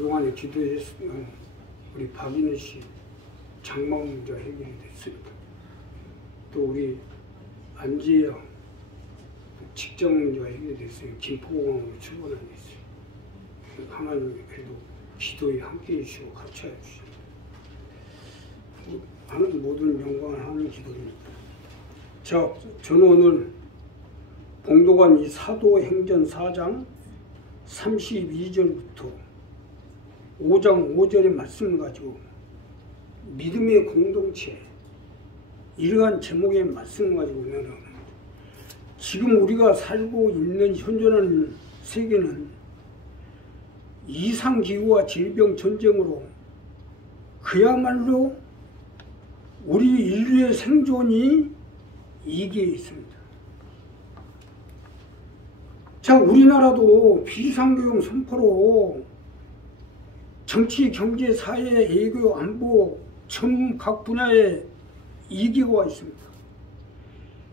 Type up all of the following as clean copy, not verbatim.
그동안에 기도했으면 우리 박인혜 씨 장막 문제가 해결이 됐습니다. 또 우리 안지영 직장 문제가 해결이 됐어요. 김포공항으로 출근하게 됐어요. 하나님이 그래도 기도에 함께해 주시고 가르쳐 주시고 하는 모든 영광을 하는 기도입니다. 자, 저는 오늘 봉도관 이 사도행전 4장 32절부터 5장 5절의 말씀을 가지고 믿음의 공동체 이러한 제목의 말씀을 가지고 보면 지금 우리가 살고 있는 현존하는 세계는 이상기후와 질병 전쟁으로 그야말로 우리 인류의 생존이 이기에 있습니다. 자, 우리나라도 비상교육 선포로 정치, 경제, 사회, 애교, 안보 전 각 분야에 이기가 있습니다.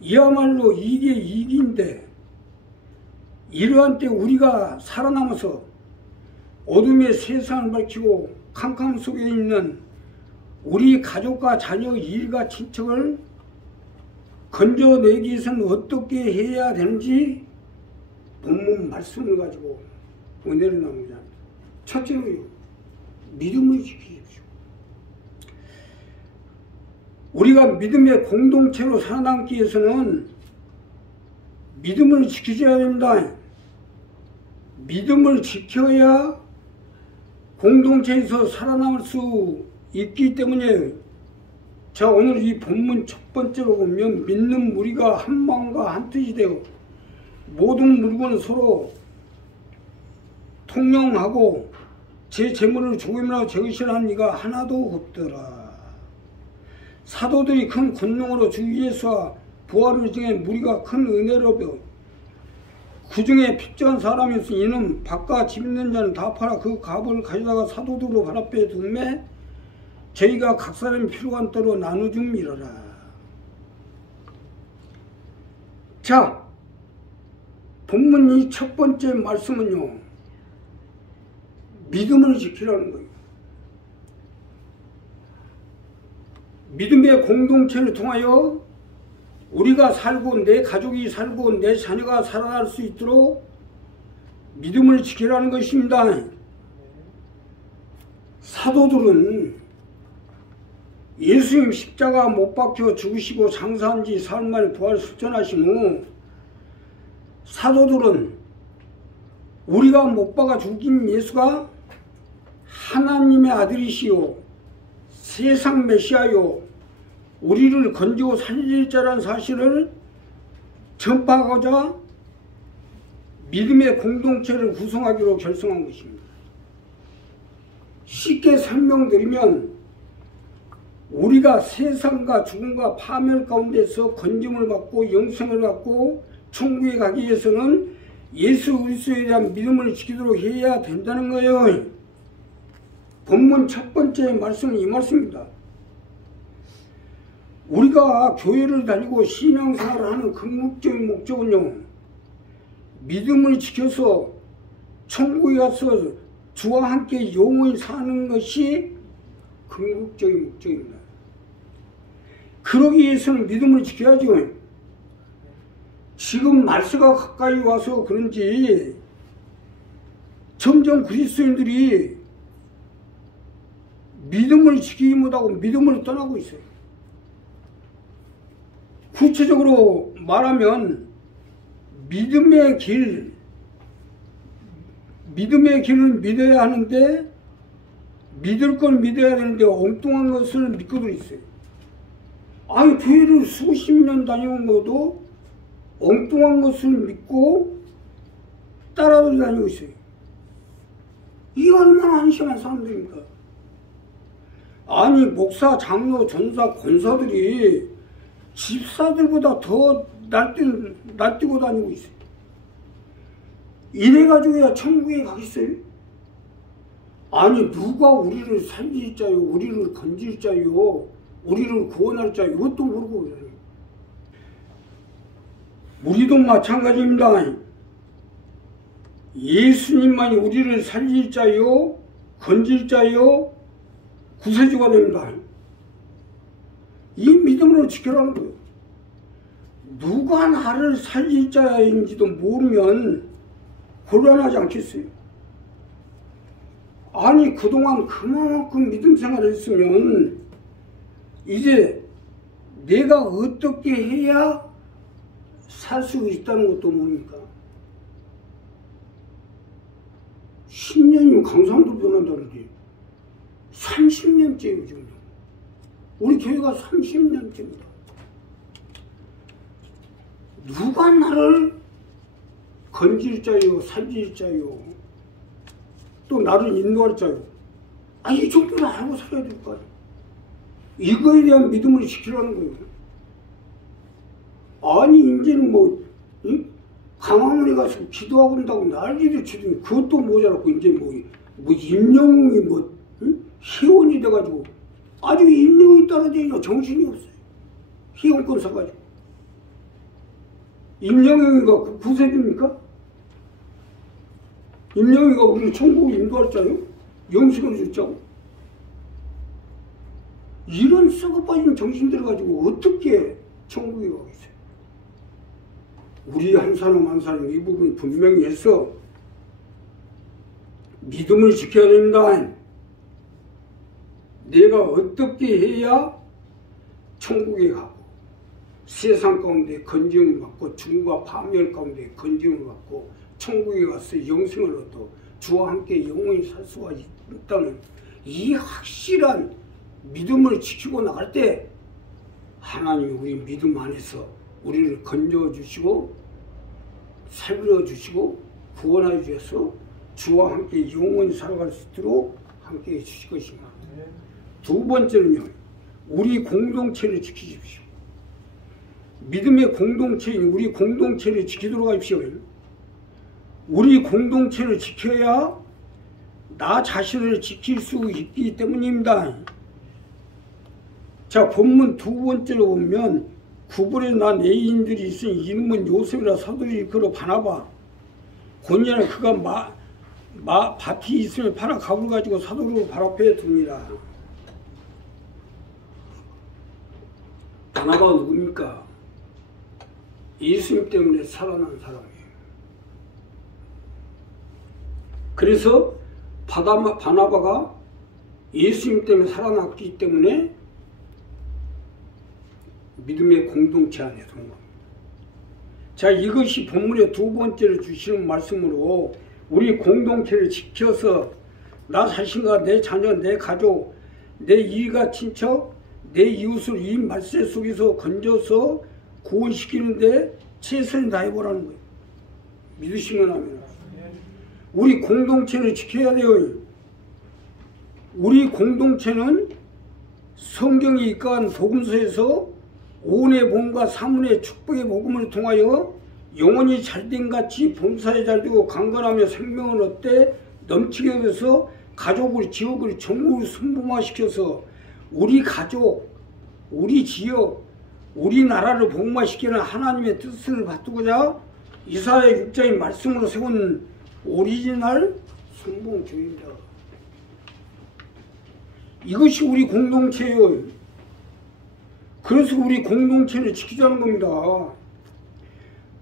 이야말로 이게 이기인데 이러한 때 우리가 살아남아서 어둠의 세상을 밝히고 캄캄 속에 있는 우리 가족과 자녀, 일가, 친척을 건져내기 위해서는 어떻게 해야 되는지 본문 말씀을 가지고 오늘은 나누자. 첫째로요, 믿음을 지키십시오. 우리가 믿음의 공동체로 살아남기 위해서는 믿음을 지키셔야 됩니다. 믿음을 지켜야 공동체에서 살아남을 수 있기 때문에 자, 오늘 이 본문 첫 번째로 보면 믿는 무리가 한 마음과 한 뜻이 되어 모든 물건을 서로 통용하고 제 재물을 조금이라도 적으시라는 이가 하나도 없더라. 사도들이 큰 권능으로 주 예수와 부활을 증해 무리가 큰 은혜로 배워 그 중에 핍정한 사람이 있으니 이는 밭과 집 있는 자는 다 팔아 그 값을 가져다가 사도들로 발 앞에 두매 저희가 각 사람이 필요한 대로 나누줌이러라. 자, 본문 이 첫 번째 말씀은요, 믿음을 지키라는 거예요. 믿음의 공동체를 통하여 우리가 살고 내 가족이 살고 내 자녀가 살아날 수 있도록 믿음을 지키라는 것입니다. 사도들은 예수님 십자가 못 박혀 죽으시고 장사한 지 사흘 만에 부활 실천하신 후 사도들은 우리가 못 박아 죽인 예수가 하나님의 아들이시요 세상 메시아요 우리를 건지고 살릴 자라는 사실을 전파하고자 믿음의 공동체를 구성하기로 결성한 것입니다. 쉽게 설명드리면 우리가 세상과 죽음과 파멸 가운데서 건짐을 받고 영생을 받고 천국에 가기 위해서는 예수 그리스도에 대한 믿음을 지키도록 해야 된다는 거예요. 본문 첫 번째 말씀은 이 말씀입니다. 우리가 교회를 다니고 신앙생활을 하는 궁극적인 목적은요, 믿음을 지켜서 천국에 가서 주와 함께 영원히 사는 것이 궁극적인 목적입니다. 그러기 위해서는 믿음을 지켜야죠. 지금 말세가 가까이 와서 그런지 점점 그리스도인들이 믿음을 지키지 못하고 믿음을 떠나고 있어요. 구체적으로 말하면 믿음의 길을 믿어야 하는데 믿을 걸 믿어야 되는데 엉뚱한 것을 믿고도 있어요. 아니, 교회를 수십 년 다니는 것도 엉뚱한 것을 믿고 따라서 다니고 있어요. 이게 얼마나 한심한 사람들입니까? 아니, 목사, 장로, 전사, 권사들이 집사들보다 더 날뛰고 다니고 있어요. 이래가지고야 천국에 가겠어요? 아니, 누가 우리를 살릴 자요, 우리를 건질 자요, 우리를 구원할 자요, 이것도 모르고 그래요. 우리도 마찬가지입니다. 예수님만이 우리를 살릴 자요, 건질 자여 구세주가 됩니다. 이 믿음으로 지켜라는 거예요. 누가 나를 살릴 자인지도 모르면 곤란하지 않겠어요? 아니 그동안 그만큼 믿음 생활을 했으면 이제 내가 어떻게 해야 살 수 있다는 것도 뭡니까? 10년이면 강산도 변한다는데 30년째예요 지금. 우리 교회가 30년째입니다. 누가 나를 건질 자요, 살릴 자요, 또 나를 인도할 자요. 이 정도는 알고 살아야 될 거 아니에요. 이거에 대한 믿음을 지키라는 거예요. 아니 이제는 강화문에 가서 기도하고 온다고 난리를 치더니 그것도 모자랐고 이제 임영웅이 회원이 돼가지고 아주 임영웅이 따라다니나 정신이 없어요. 회원권 사가지고. 임영웅이가 구세주입니까? 임영웅이가 우리를 천국에 인도할 자요? 영생을 줬자고? 이런 썩어빠진 정신들 가지고 어떻게 천국에 가겠어요? 우리 한 사람 한 사람 이 부분 분명히 해서 믿음을 지켜야 된다. 내가 어떻게 해야 천국에 가고 세상 가운데 건짐을 받고 죽음과 파멸 가운데 건짐을 받고 천국에 가서 영생을 얻어 주와 함께 영원히 살 수가 있다는 이 확실한 믿음을 지키고 나갈 때 하나님이 우리 믿음 안에서 우리를 건져주시고 살려주시고 구원하여 주셔서 주와 함께 영원히 살아갈 수 있도록 함께 해주실 것입니다. 두 번째는요, 우리 공동체를 지키십시오. 믿음의 공동체인 우리 공동체를 지키도록 하십시오. 우리 공동체를 지켜야 나 자신을 지킬 수 있기 때문입니다. 자, 본문 두 번째로 보면 구불에 난 애인들이 있으니 이름은 요셉이라 사도를 일컬어 바나바. 본년에 그가 밭이 있으면 팔아 갑을 가지고 사도를 발 앞에 둡니다. 바나바가 누굽니까? 예수님 때문에 살아난 사람이에요. 그래서 바나바가 예수님 때문에 살아났기 때문에 믿음의 공동체 안에 선 겁니다. 자, 이것이 본문의 두 번째로 주시는 말씀으로 우리 공동체를 지켜서 나 자신과 내 자녀, 내 가족, 내 이가 친척, 내 이웃을 이 말세 속에서 건져서 구원시키는데 최선을 다해보라는 거예요. 믿으시면 합니다. 우리 공동체를 지켜야 돼요. 우리 공동체는 성경이 입각한 복음서에서 오은의 복음과 사문의 축복의 복음을 통하여 영원히 잘된 같이 범사에 잘되고 강건하며 생명을 얻되 넘치게 해서 가족을 지역을 전국을 순복음화시켜서 우리 가족, 우리 지역, 우리 나라를 복음화시키는 하나님의 뜻을 받두고자 이사야 6장의 말씀으로 세운 오리지널 순복음교회입니다. 이것이 우리 공동체예요. 그래서 우리 공동체를 지키자는 겁니다.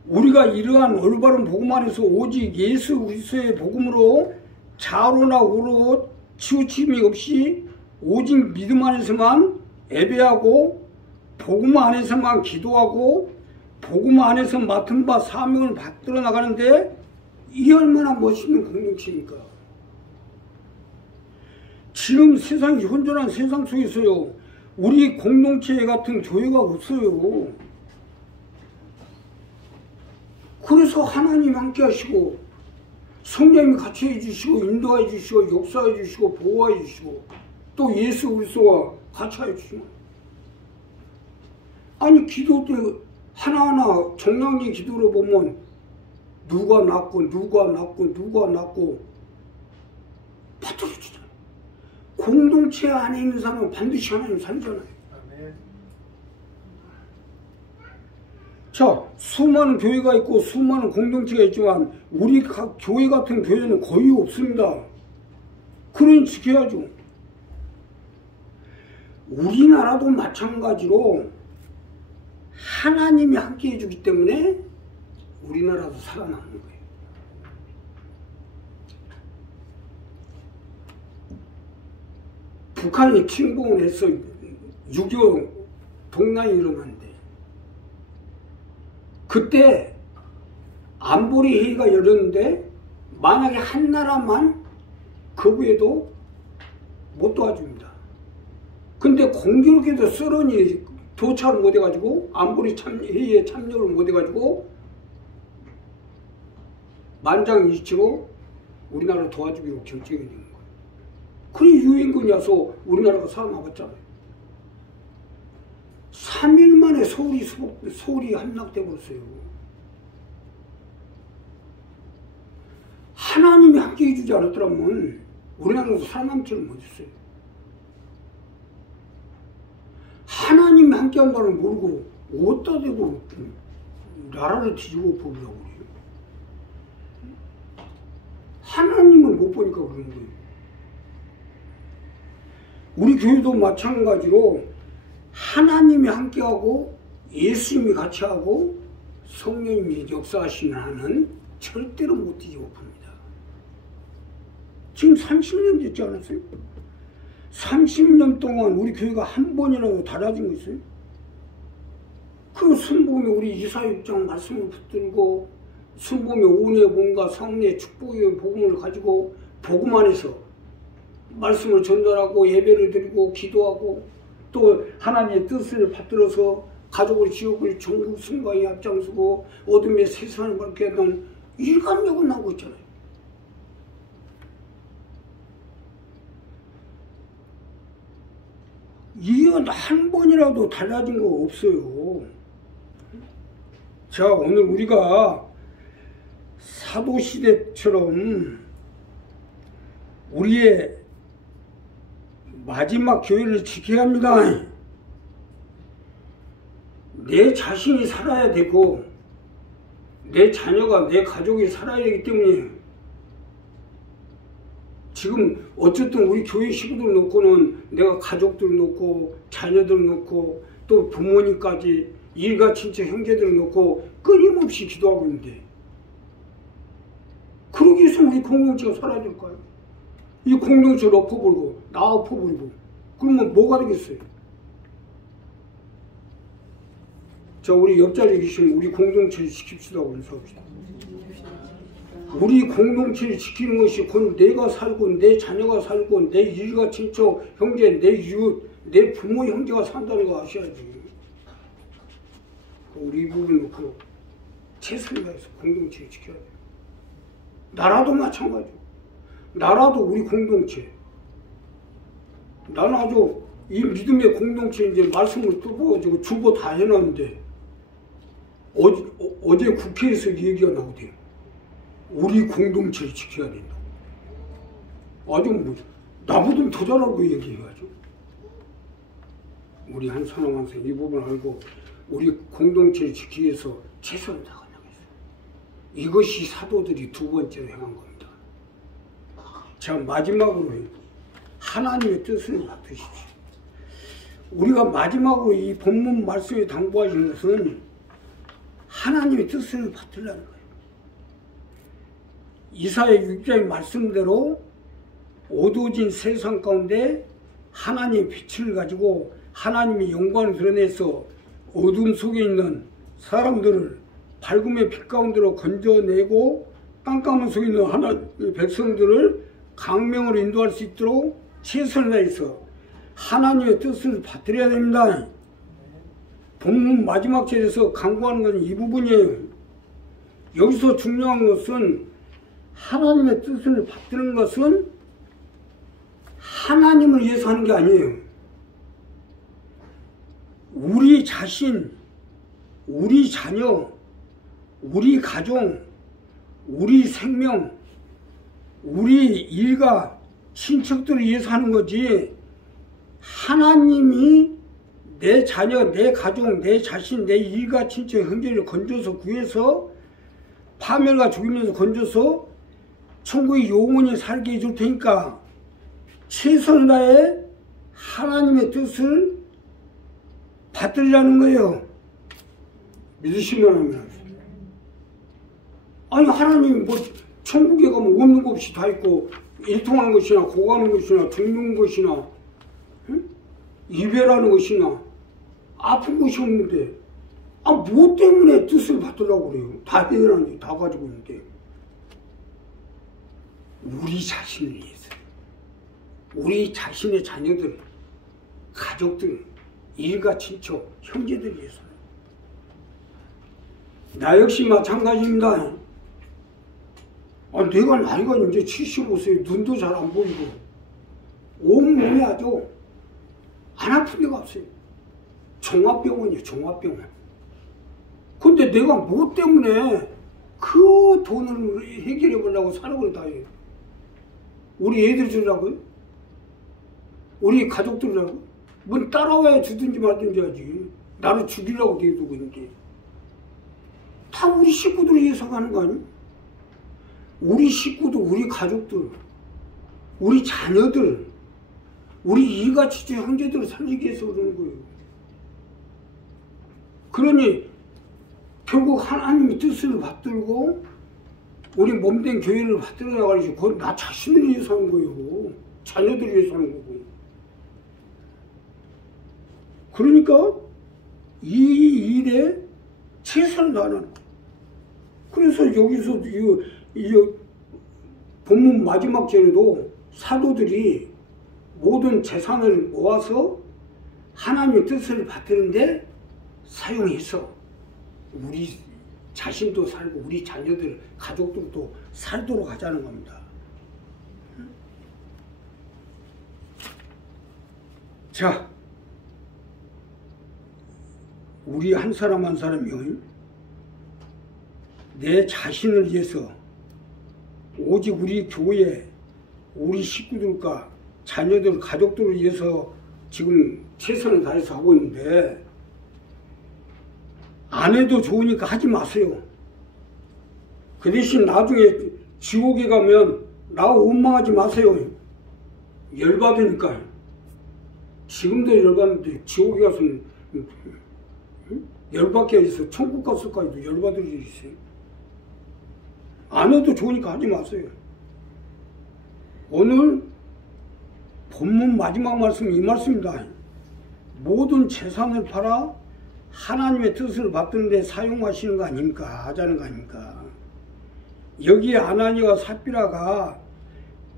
우리가 이러한 올바른 복음 안에서 오직 예수 그리스도의 복음으로 좌로나 우로 치우침이 없이 오직 믿음 안에서만 예배하고 복음 안에서만 기도하고 복음 안에서 맡은 바 사명을 받들어 나가는데 이 얼마나 멋있는 공동체입니까? 지금 세상이 혼돈한 세상 속에서요, 우리 공동체 같은 교회가 없어요. 그래서 하나님 함께 하시고 성령님이 같이 해주시고 인도해 주시고 역사해 주시고 보호해 주시고 또 예수 그리스도와 같이 해주시고, 아니 기도 때 하나하나 정량의 기도를 보면 누가 낫고 받들어주잖아요. 공동체 안에 있는 사람은 반드시 하나님 살잖아요. 자, 수많은 교회가 있고 수많은 공동체가 있지만 우리 교회 같은 교회는 거의 없습니다. 그러니 지켜야죠. 우리나라도 마찬가지로 하나님이 함께 해주기 때문에 우리나라도 살아남는 거예요. 북한이 침공을 해서 6.25 동란이 일어났는데 그때 안보리 회의가 열렸는데 만약에 한 나라만 거부해도 못 도와줍니다. 근데 공교롭게도 소련이 도착을 못 해가지고 안보리 회의에 참여를 못 해가지고 만장일치로 우리나라를 도와주기로 결정이 된 거예요. 그래 유엔군이 와서 우리나라가 살아남았잖아요. 3일 만에 서울이 함락돼 버렸어요. 하나님이 함께 해주지 않았더라면 우리나라도 살아남지를 못했어요. 하나님이 함께한 말을 모르고 어디다 대고 나라를 뒤집어 보려고 그래요. 하나님을 못 보니까 그런 거예요. 우리 교회도 마찬가지로 하나님이 함께하고 예수님이 같이하고 성령님이 역사하시는 한은 절대로 못 뒤집어 봅니다. 지금 30년 됐지 않았어요? 30년 동안 우리 교회가 한 번이라도 달라진 거 있어요? 그 순복음에 우리 이사육장 말씀을 붙들고 순복음에 온유의 몸과 성례의 축복의 복음을 가지고 복음 안에서 말씀을 전달하고 예배를 드리고 기도하고 또 하나님의 뜻을 받들어서 가족을 지옥을 전국 승강에 앞장서고 어둠의 세상을 밝게 하던 일관력은 나오고 있잖아요. 이건 한 번이라도 달라진 거 없어요. 자, 오늘 우리가 사도시대처럼 우리의 마지막 교회를 지켜야 합니다. 내 자신이 살아야 되고 내 자녀가 내 가족이 살아야 되기 때문에 지금 어쨌든 우리 교회 식구들 놓고는 내가 가족들 놓고 자녀들 놓고 또 부모님까지 일가 친척 형제들 놓고 끊임없이 기도하고 있는데 그러기 위해서 우리 공동체가 살아야 될까요? 이 공동체를 엎어버리고 나 엎어버리고 그러면 뭐가 되겠어요? 자, 우리 옆자리에 계시면 우리 공동체를 지킵시다. 오늘 사옵시다. 우리 공동체를 지키는 것이 곧 내가 살고 내 자녀가 살고 내 일가 친척 형제 내 이웃 내 부모 형제가 산다는 거 아셔야지. 우리 이 부분 놓고 최선을 다해서 공동체를 지켜야 돼요. 나라도 마찬가지고 나라도 우리 공동체. 나는 아주 이 믿음의 공동체 이제 말씀을 뚫어가지고 주보 다 해놨는데 어제 국회에서 얘기가 나오대요. 우리 공동체를 지켜야 된다. 아주 뭐 나보다 더 잘하고 얘기해가지고 우리 한선홍 선생 이 부분 알고 우리 공동체를 지키기 위해서 최선을 다하려고 했어요. 이것이 사도들이 두 번째로 행한 겁니다. 자, 마지막으로 하나님의 뜻을 받으십시오. 우리가 마지막으로 이 본문 말씀에 당부하시는 것은 하나님의 뜻을 받으려는 거예요. 이사야 6장의 말씀대로 어두워진 세상 가운데 하나님의 빛을 가지고 하나님의 영광을 드러내서 어둠 속에 있는 사람들을 밝음의 빛 가운데로 건져내고 깜깜한 속에 있는 하나님의 백성들을 강명으로 인도할 수 있도록 최선을 다해서 하나님의 뜻을 받들어야 됩니다. 본문 마지막 절에서 강구하는 것은 이 부분이에요. 여기서 중요한 것은 하나님의 뜻을 받드는 것은 하나님을 위해서 하는 게 아니에요. 우리 자신, 우리 자녀, 우리 가정, 우리 생명, 우리 일가, 친척들을 위해서 하는 거지 하나님이 내 자녀, 내 가족, 내 자신, 내 일가, 친척, 형제를 건져서 구해서 파멸과 죽이면서 건져서 천국에 영원히 살게 해줄 테니까 최선을 다해 하나님의 뜻을 받들으라는 거예요. 믿으시면 하면. 아니 하나님이 뭐 천국에 가면 없는 것 없이 다 있고 일통하는 것이나 고가는 것이나 죽는 것이나 응? 이별하는 것이나 아픈 것이 없는데 뭐 때문에 뜻을 받으려고 그래요. 다 되라니 다 가지고 있는데 우리 자신을 위해서 우리 자신의 자녀들 가족들 일가 친척 형제들 위해서 나 역시 마찬가지입니다. 내가 나이가 이제 75세 눈도 잘 안 보이고 온몸이 아주 안 아픈 데가 없어요. 종합병원이에요. 종합병원. 근데 내가 뭐 때문에 그 돈을 해결해 보려고 사력을 다해요. 우리 애들 주려고요? 우리 가족들이라고? 뭐 따라와야 주든지 말든지 하지. 나를 죽이려고 대두고 있는데 다 우리 식구들을 위해서 가는 거 아니에요? 우리 식구들, 우리 가족들, 우리 자녀들, 우리 일가친척 형제들을 살리기 위해서 그러는 거예요. 그러니 결국 하나님의 뜻을 받들고 우리 몸된 교회를 받들어 나가야지. 그건 나 자신을 위해서 하는 거예요. 자녀들을 위해서 하는 거고. 그러니까 이 일에 최선을 다하는 거예요. 그래서 여기서 이 본문 마지막 절에도 사도들이 모든 재산을 모아서 하나님의 뜻을 받드는데 사용해서 우리 자신도 살고 우리 자녀들 가족들도 살도록 하자는 겁니다. 자, 우리 한 사람 한 사람이 내 자신을 위해서 오직 우리 교회, 우리 식구들과 자녀들, 가족들을 위해서 지금 최선을 다해서 하고 있는데 안 해도 좋으니까 하지 마세요. 그 대신 나중에 지옥에 가면 나 원망하지 마세요. 열받으니까. 지금도 열받는데 지옥에 가서는 열받게 해서 천국 갔을까지도 열받을 일이 있어요. 안 해도 좋으니까 하지 마세요. 오늘 본문 마지막 말씀은 이 말씀입니다. 모든 재산을 팔아 하나님의 뜻을 받드는 데 사용하시는 거 아닙니까? 하자는 거 아닙니까? 여기에 아나니와 삽비라가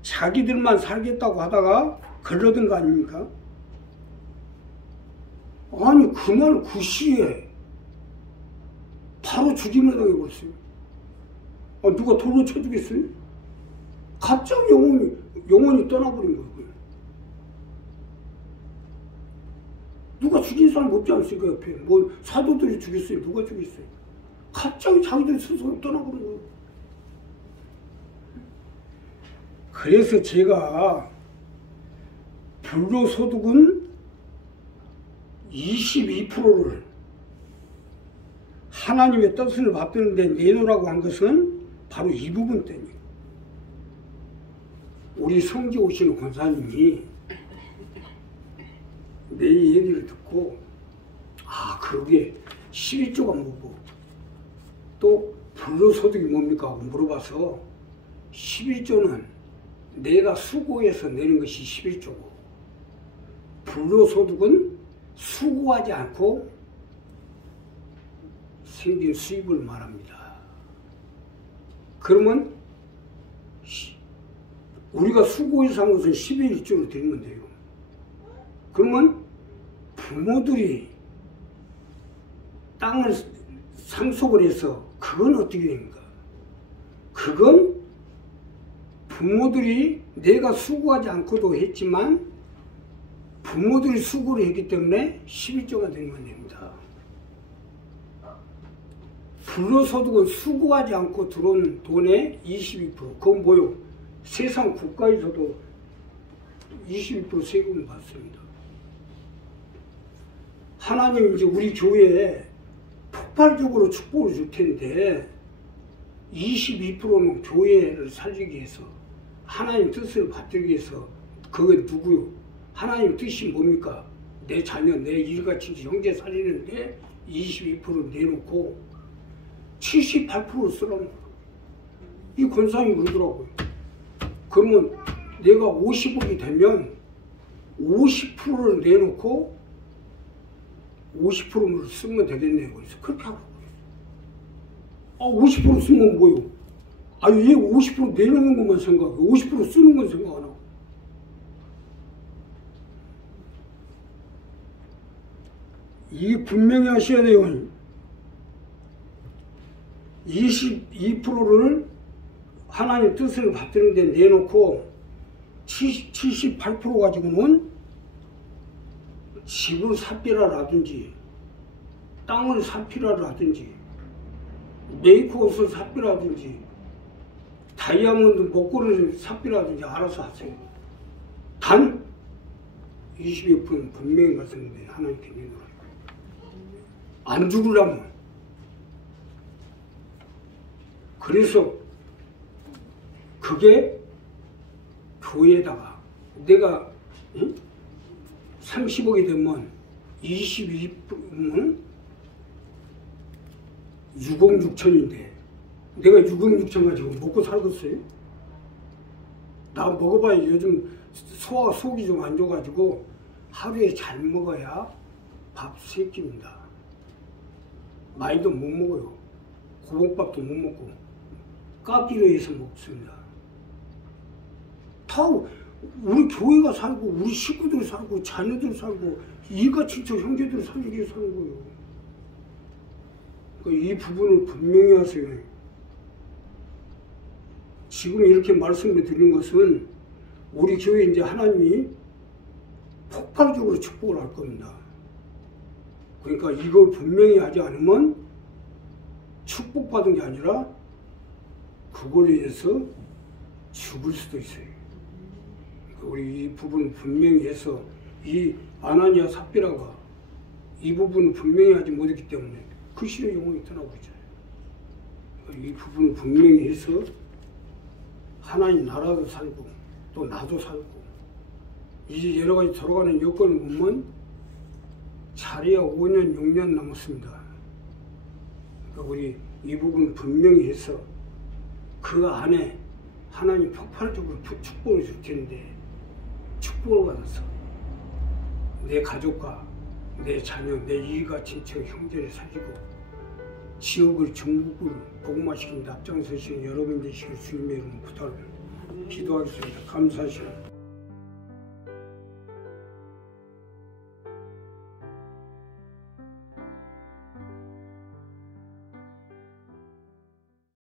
자기들만 살겠다고 하다가 걸러든 거 아닙니까? 아니 그날 그 시에 바로 죽임을 당해버렸어요. 누가 돌로 쳐주겠어요? 갑자기 영혼이 떠나버린 거예요. 누가 죽인 사람 없지 않습니까? 옆에 뭐 사도들이 죽였어요. 누가 죽였어요? 갑자기 자기들 스스로 떠나버린 거예요. 그래서 제가 불로소득은 22%를 하나님의 뜻을 받드는 데 내놓으라고 한 것은 바로 이 부분 때문이에요. 우리 성지 오시는 권사님이 내 얘기를 듣고 그러게 11조가 뭐고 또 불로소득이 뭡니까 하고 물어봐서 11조는 내가 수고해서 내는 것이 11조고 불로소득은 수고하지 않고 생긴 수입을 말합니다. 그러면 우리가 수고해서 한 것은 11조로 드리면 돼요. 그러면 부모들이 땅을 상속을 해서 그건 어떻게 됩니까? 그건 부모들이 내가 수고하지 않고도 했지만 부모들이 수고를 했기 때문에 11조가 되면 됩니다. 불로소득은 수고하지 않고 들어온 돈의 22%. 그건 뭐요? 세상 국가에서도 22% 세금을 받습니다. 하나님 이제 우리 교회에 폭발적으로 축복을 줄 텐데 22%는 교회를 살리기 위해서 하나님 뜻을 받들기 위해서 그게 누구요? 하나님 뜻이 뭡니까? 내 자녀, 내 일가친 형제 살리는데 22% 내놓고 78% 쓰라는 거야. 이 권사님이 그러더라고요. 그러면 내가 50억이 되면 50%를 내놓고 50%를 쓰면 되겠네요. 그래서 그렇게 하라고 그랬어요. 50% 쓰면 뭐요? 얘 50% 내놓는 것만 생각해. 50% 쓰는 건 생각 안 하고. 이 분명히 하셔야 돼요. 22%를 하나님 뜻을 받드는 데 내놓고 78% 가지고는 집을 삽비라라든지 땅을 삽비라라든지 메이크업을 삽비라든지 다이아몬드 목걸이를 삽비라든지 알아서 하세요. 단 22%는 분명히 말씀드리는데 하나님께 내놓으라고. 안 죽으려면. 그래서 그게 교회에다가 내가 30억이 되면 22%면 6억 6천인데 내가 6억 6천 가지고 먹고 살겠어요? 나 먹어봐야 요즘 속이 좀 안 좋아가지고 하루에 잘 먹어야 밥 3끼입니다. 많이도 못 먹어요. 고봉밥도 못 먹고 깎기로 해서 먹습니다. 다 우리 교회가 살고 우리 식구들 살고 자녀들 살고 이가 친척 형제들 살기 위해 사는 거예요. 그러니까 이 부분을 분명히 하세요. 지금 이렇게 말씀을 드린 것은 우리 교회에 이제 하나님이 폭발적으로 축복을 할 겁니다. 그러니까 이걸 분명히 하지 않으면 축복받은 게 아니라 그걸로 인해서 죽을 수도 있어요. 우리 이 부분을 분명히 해서 이 아나니아 삽비라가 이 부분을 분명히 하지 못했기 때문에 그 시의 영혼이 떠나고 있잖아요. 이 부분을 분명히 해서 하나님 나라도 살고 또 나도 살고 이제 여러 가지 돌아가는 여건을 보면 자리야 5년 6년 남았습니다. 그러니까 우리 이 부분을 분명히 해서 그 안에 하나님 폭발적으로 축복을 줄 텐데 축복을 받아서 내 가족과 내 자녀, 내 일가 친척 형제를 살리고 지역을 전국을 복음화시키는 앞장서시는 여러분 되시길 주님의 이름으로 부탁을 기도하겠습니다. 감사하시옵니다.